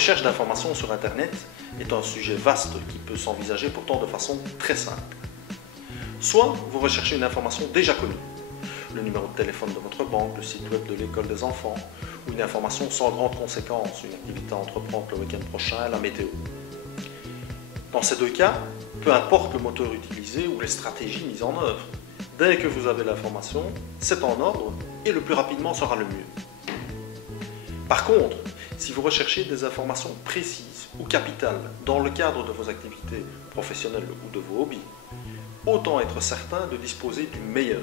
recherche d'informations sur Internet est un sujet vaste qui peut s'envisager pourtant de façon très simple. Soit vous recherchez une information déjà connue, le numéro de téléphone de votre banque, le site web de l'école des enfants, ou une information sans grande conséquence, une activité à entreprendre le week-end prochain, la météo. Dans ces deux cas, peu importe le moteur utilisé ou les stratégies mises en œuvre, dès que vous avez l'information, c'est en ordre et le plus rapidement sera le mieux. Par contre, si vous recherchez des informations précises ou capitales dans le cadre de vos activités professionnelles ou de vos hobbies, autant être certain de disposer du meilleur,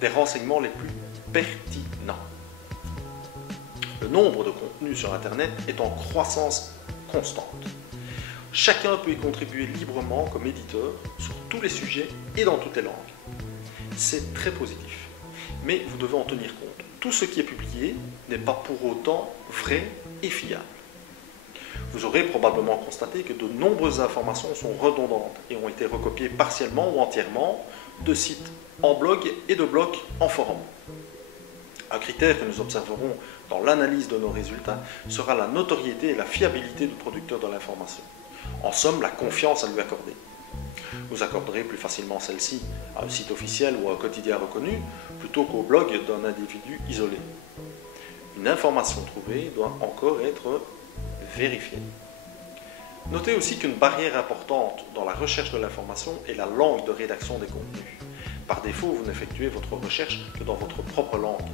des renseignements les plus pertinents. Le nombre de contenus sur Internet est en croissance constante. Chacun peut y contribuer librement comme éditeur sur tous les sujets et dans toutes les langues. C'est très positif, mais vous devez en tenir compte. Tout ce qui est publié n'est pas pour autant vrai et fiable. Vous aurez probablement constaté que de nombreuses informations sont redondantes et ont été recopiées partiellement ou entièrement de sites en blog et de blogs en forum. Un critère que nous observerons dans l'analyse de nos résultats sera la notoriété et la fiabilité du producteur de l'information. En somme, la confiance à lui accorder. Vous accorderez plus facilement celle-ci à un site officiel ou à un quotidien reconnu plutôt qu'au blog d'un individu isolé. Une information trouvée doit encore être vérifiée. Notez aussi qu'une barrière importante dans la recherche de l'information est la langue de rédaction des contenus. Par défaut, vous n'effectuez votre recherche que dans votre propre langue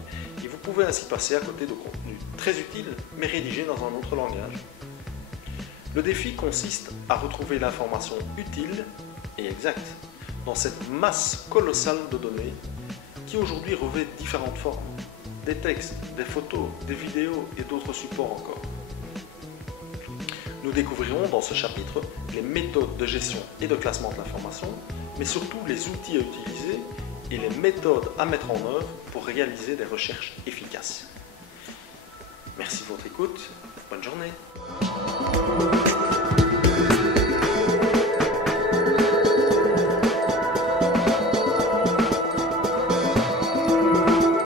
et vous pouvez ainsi passer à côté de contenus très utiles mais rédigés dans un autre langage. Le défi consiste à retrouver l'information utile et exacte dans cette masse colossale de données qui aujourd'hui revêt différentes formes, des textes, des photos, des vidéos et d'autres supports encore. Nous découvrirons dans ce chapitre les méthodes de gestion et de classement de l'information, mais surtout les outils à utiliser et les méthodes à mettre en œuvre pour réaliser des recherches efficaces. Merci de votre écoute, bonne journée.